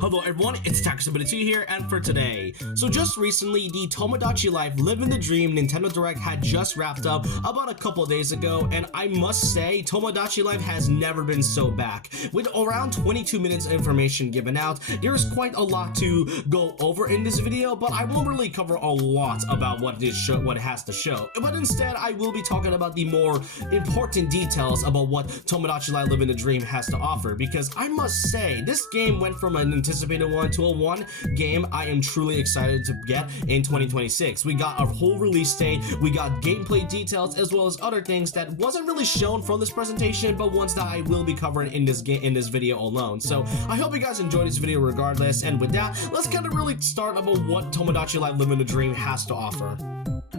Hello everyone, it's Tomodachi here, and for today. So just recently, the Tomodachi Life Living the Dream Nintendo Direct had just wrapped up about a couple days ago, and I must say, Tomodachi Life has never been so back. With around 22 minutes of information given out, there's quite a lot to go over in this video, but I won't really cover a lot about what it has to show. But instead, I will be talking about the more important details about what Tomodachi Life Living the Dream has to offer, because I must say, this game went from an anticipated one to a one game I am truly excited to get in 2026. We got a whole release date, we got gameplay details, as well as other things that wasn't really shown from this presentation, but ones that I will be covering in this video alone. So I hope you guys enjoyed this video regardless, and with that, let's kind of really start about what Tomodachi Life Living the Dream has to offer.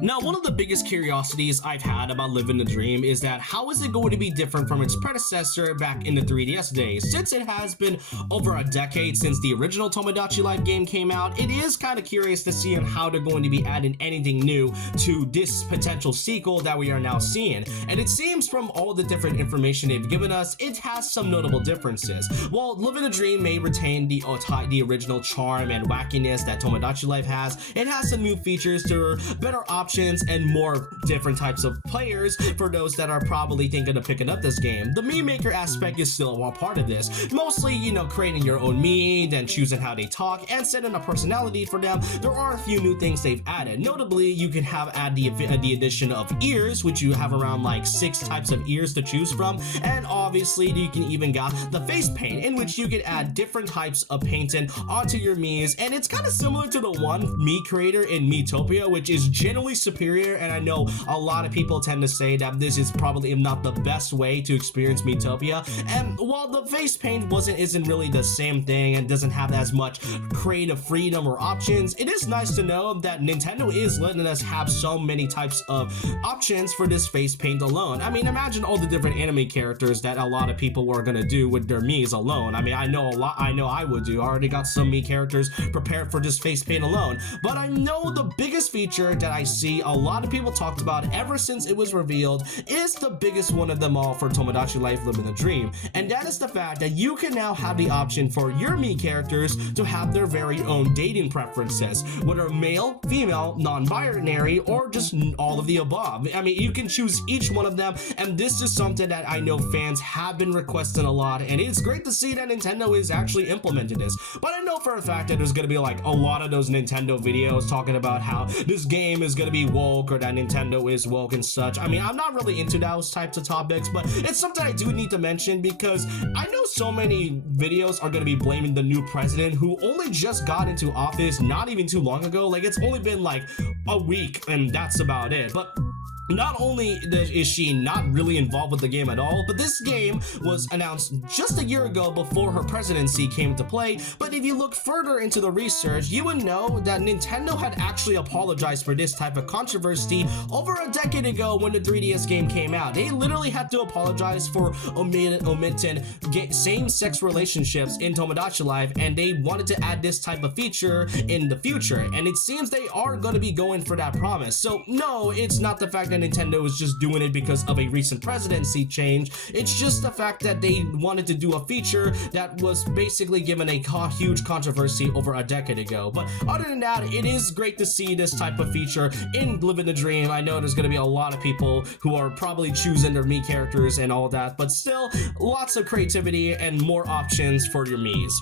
Now, one of the biggest curiosities I've had about Living the Dream is that how is it going to be different from its predecessor back in the 3DS days? Since it has been over a decade since the original Tomodachi Life game came out, it is kind of curious to see on how they're going to be adding anything new to this potential sequel that we are now seeing. And it seems from all the different information they've given us, it has some notable differences. While Living the Dream may retain the original charm and wackiness that Tomodachi Life has, it has some new features to better options and more different types of players for those that are probably thinking of picking up this game. The meme maker aspect is still a part of this, mostly, you know, creating your own meme, then choosing how they talk and setting a personality for them. There are a few new things they've added. Notably, you can add the addition of ears, which you have around like 6 types of ears to choose from, and obviously you can even got the face paint, in which you can add different types of painting onto your me's, and it's kind of similar to the one me creator in Miitopia, which is generally superior, and I know a lot of people tend to say that this is probably, if not the best way to experience Miitopia. And while the face paint isn't really the same thing and doesn't have as much creative freedom or options, it is nice to know that Nintendo is letting us have so many types of options for this face paint alone. I mean, imagine all the different anime characters that a lot of people were gonna do with their Miis alone. I mean, I know I would do. I already got some Mii characters prepared for this face paint alone. But I know the biggest feature that I see a lot of people talked about ever since it was revealed is the biggest one of them all for Tomodachi Life Living the Dream, and that is the fact that you can now have the option for your Mii characters to have their very own dating preferences, whether male, female, non-binary, or just all of the above. I mean, you can choose each one of them, and this is something that I know fans have been requesting a lot, and it's great to see that Nintendo is actually implementing this. But I know for a fact that there's gonna be like a lot of those Nintendo videos talking about how this game is gonna be woke or that Nintendo is woke and such. I mean, I'm not really into those types of topics, but it's something I do need to mention because I know so many videos are going to be blaming the new president who only just got into office not even too long ago. Like, it's only been like a week and that's about it. But not only is she not really involved with the game at all, but this game was announced just a year ago before her presidency came into play. But if you look further into the research, you would know that Nintendo had actually apologized for this type of controversy over a decade ago when the 3DS game came out. They literally had to apologize for omitting same-sex relationships in Tomodachi Life, and they wanted to add this type of feature in the future, and it seems they are going to be going for that promise. So no, it's not the fact that Nintendo is just doing it because of a recent presidency change. It's just the fact that they wanted to do a feature that was basically given a huge controversy over a decade ago. But other than that, it is great to see this type of feature in Living the Dream. I know there's going to be a lot of people who are probably choosing their Mii characters and all that, but still, lots of creativity and more options for your Miis.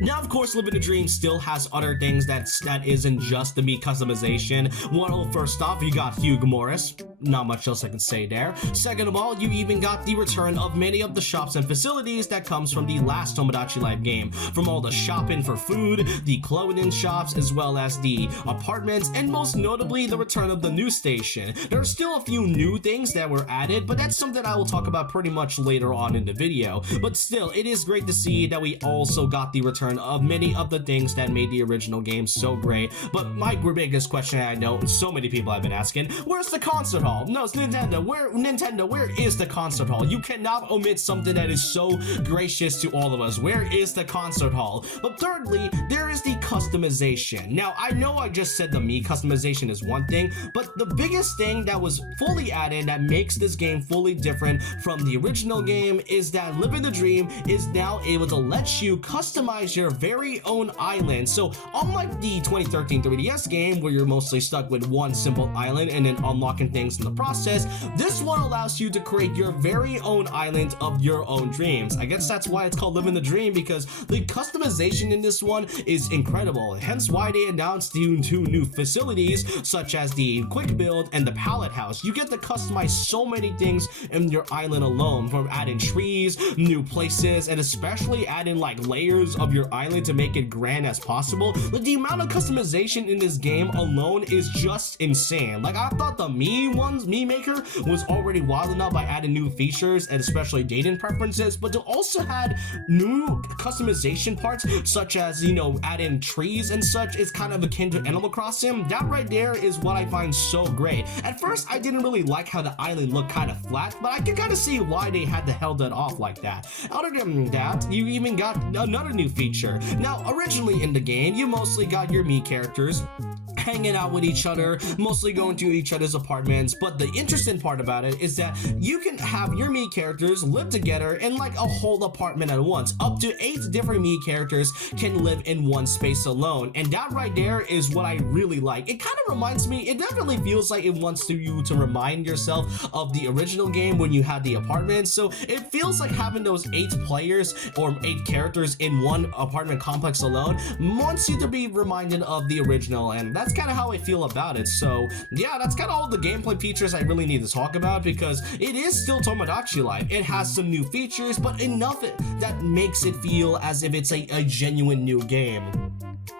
Now, of course, Living the Dream still has other things that isn't just the Mii customization. Well, first off, you got Hugh Morris. Not much else I can say there. Second of all, you even got the return of many of the shops and facilities that comes from the last Tomodachi Life game. From all the shopping for food, the clothing shops, as well as the apartments, and most notably, the return of the news station. There are still a few new things that were added, but that's something I will talk about pretty much later on in the video. But still, it is great to see that we also got the return of many of the things that made the original game so great. But my biggest question, I know so many people have been asking, where's the concert hall? No, it's Nintendo. Where is the concert hall? You cannot omit something that is so gracious to all of us. Where is the concert hall? But thirdly, there is the customization. Now, I know I just said the Mii customization is one thing, but the biggest thing that was fully added that makes this game fully different from the original game is that Living the Dream is now able to let you customize your very own island. So unlike the 2013 3DS game where you're mostly stuck with one simple island and then unlocking things in the process, this one allows you to create your very own island of your own dreams. I guess that's why it's called Living the Dream, because the customization in this one is incredible, hence why they announced two new facilities such as the quick build and the pallet house. You get to customize so many things in your island alone, from adding trees, new places, and especially adding like layers of your island to make it grand as possible. Like, the amount of customization in this game alone is just insane. Like, I thought the Mii Maker was already wild enough by adding new features and especially dating preferences, but to also add new customization parts such as, you know, adding trees and such is kind of akin to Animal Crossing. That right there is what I find so great. At first, I didn't really like how the island looked kind of flat, but I can kind of see why they had to held it off like that. Other than that, you even got another new feature. Now, originally in the game, you mostly got your Mii characters hanging out with each other, mostly going to each other's apartments, but the interesting part about it is that you can have your Mii characters live together in like a whole apartment at once. Up to 8 different Mii characters can live in one space alone, and that right there is what I really like. It kind of reminds me, it definitely feels like it wants you to remind yourself of the original game when you had the apartment, so it feels like having those 8 players or 8 characters in one apartment complex alone wants you to be reminded of the original, and that's kind of how I feel about it. So yeah, that's kind of all the gameplay features I really need to talk about, because it is still Tomodachi Life. It has some new features, but enough that makes it feel as if it's a genuine new game.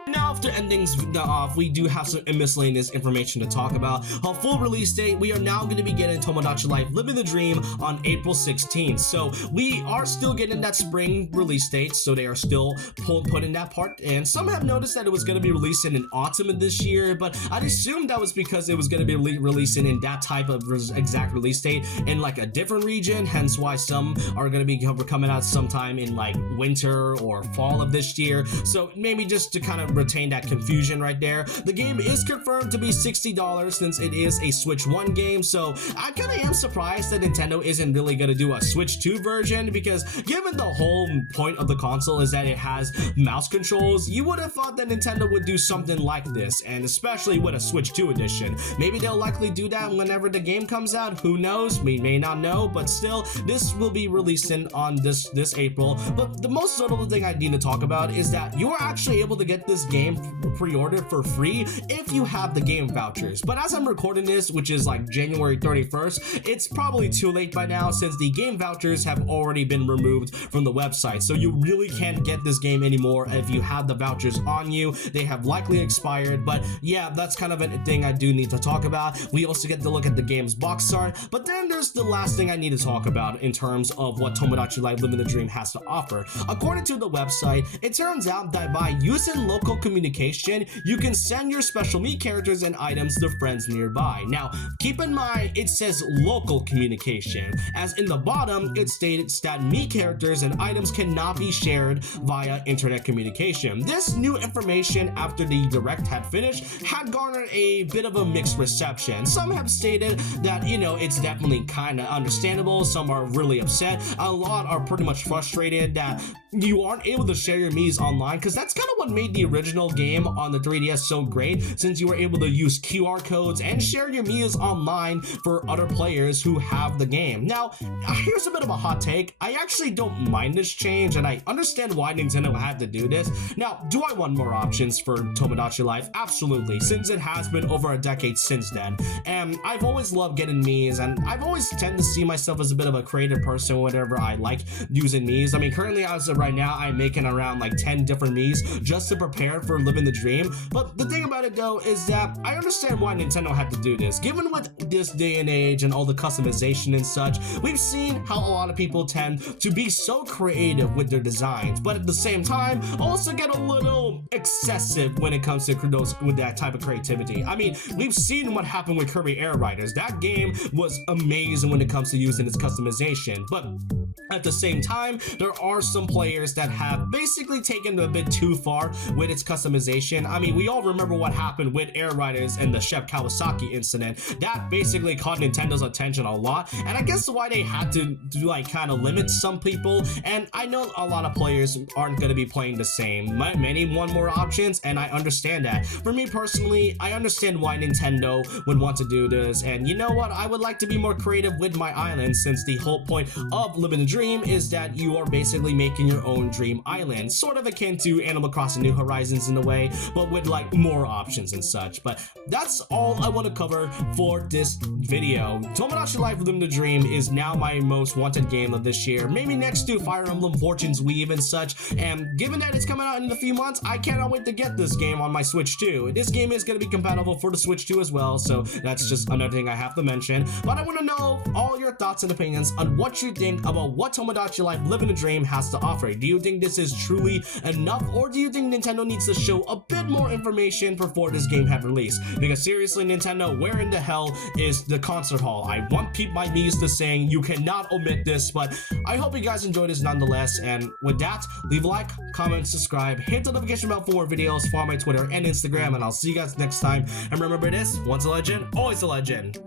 Now, after endings off, we do have some miscellaneous information to talk about. A full release date, we are now going to be getting Tomodachi Life Living the Dream on April 16th. So we are still getting that spring release date, so they are still putting that part in. Some have noticed that it was going to be releasing in autumn of this year, but I'd assume that was because it was going to be releasing in that type of exact release date in like a different region, hence why some are going to be coming out sometime in like winter or fall of this year. So maybe just to kind of retain that confusion right there. The game is confirmed to be $60 since it is a Switch 1 game, so I kind of am surprised that Nintendo isn't really going to do a Switch 2 version, because given the whole point of the console is that it has mouse controls, you would have thought that Nintendo would do something like this, and especially with a Switch 2 edition. Maybe they'll likely do that whenever the game comes out, who knows, we may not know, but still, this will be releasing on this April. But the most notable thing I need to talk about is that you are actually able to get this game pre-ordered for free if you have the game vouchers. But as I'm recording this, which is like January 31st, it's probably too late by now since the game vouchers have already been removed from the website. So you really can't get this game anymore if you have the vouchers on you. They have likely expired, but yeah, that's kind of a thing I do need to talk about. We also get to look at the game's box art, but then there's the last thing I need to talk about in terms of what Tomodachi Life Living the Dream has to offer. According to the website, it turns out that by using local communication, you can send your special Mii characters and items to friends nearby. Now, keep in mind, it says local communication, as in the bottom, it states that Mii characters and items cannot be shared via internet communication. This new information, after the direct had finished, had garnered a bit of a mixed reception. Some have stated that, you know, it's definitely kind of understandable. Some are really upset. A lot are pretty much frustrated that you aren't able to share your Miis online, because that's kind of what made the original game on the 3DS so great, since you were able to use QR codes and share your Miis online for other players who have the game. Now, here's a bit of a hot take. I actually don't mind this change, and I understand why Nintendo had to do this. Now, do I want more options for Tomodachi Life? Absolutely, since it has been over a decade since then. And I've always loved getting Miis, and I've always tend to see myself as a bit of a creative person whenever I like using Miis. I mean, currently, as of right now, I'm making around like 10 different Miis just to prepare for Living the Dream. But the thing about it though is that I understand why Nintendo had to do this. Given with this day and age and all the customization and such, we've seen how a lot of people tend to be so creative with their designs, but at the same time also get a little excessive when it comes to those with that type of creativity. I mean, we've seen what happened with Kirby Air Riders. That game was amazing when it comes to using its customization, but at the same time, there are some players players that have basically taken it a bit too far with its customization. I mean, we all remember what happened with Air Riders and the Chef Kawasaki incident. That basically caught Nintendo's attention a lot, and I guess why they had to do like kind of limit some people. And I know a lot of players aren't going to be playing the same. Many want more options, and I understand that. For me personally, I understand why Nintendo would want to do this, and you know what, I would like to be more creative with my island, since the whole point of Living the Dream is that you are basically making your own dream island, sort of akin to Animal Crossing New Horizons in a way, but with like more options and such. But that's all I want to cover for this video. Tomodachi Life Living the Dream is now my most wanted game of this year, maybe next to Fire Emblem Fortune's Weave and such, and given that it's coming out in a few months, I cannot wait to get this game on my Switch too. This game is going to be compatible for the Switch too as well, so that's just another thing I have to mention. But I want to know all your thoughts and opinions on what you think about what Tomodachi Life Living the Dream has to offer. Do you think this is truly enough, or do you think Nintendo needs to show a bit more information before this game have released? Because seriously, Nintendo, where in the hell is the concert hall? I want my knees to saying you cannot omit this, but I hope you guys enjoyed this nonetheless. And with that, leave a like, comment, subscribe, hit the notification bell for more videos, follow my Twitter and Instagram, and I'll see you guys next time. And remember this, once a legend, always a legend.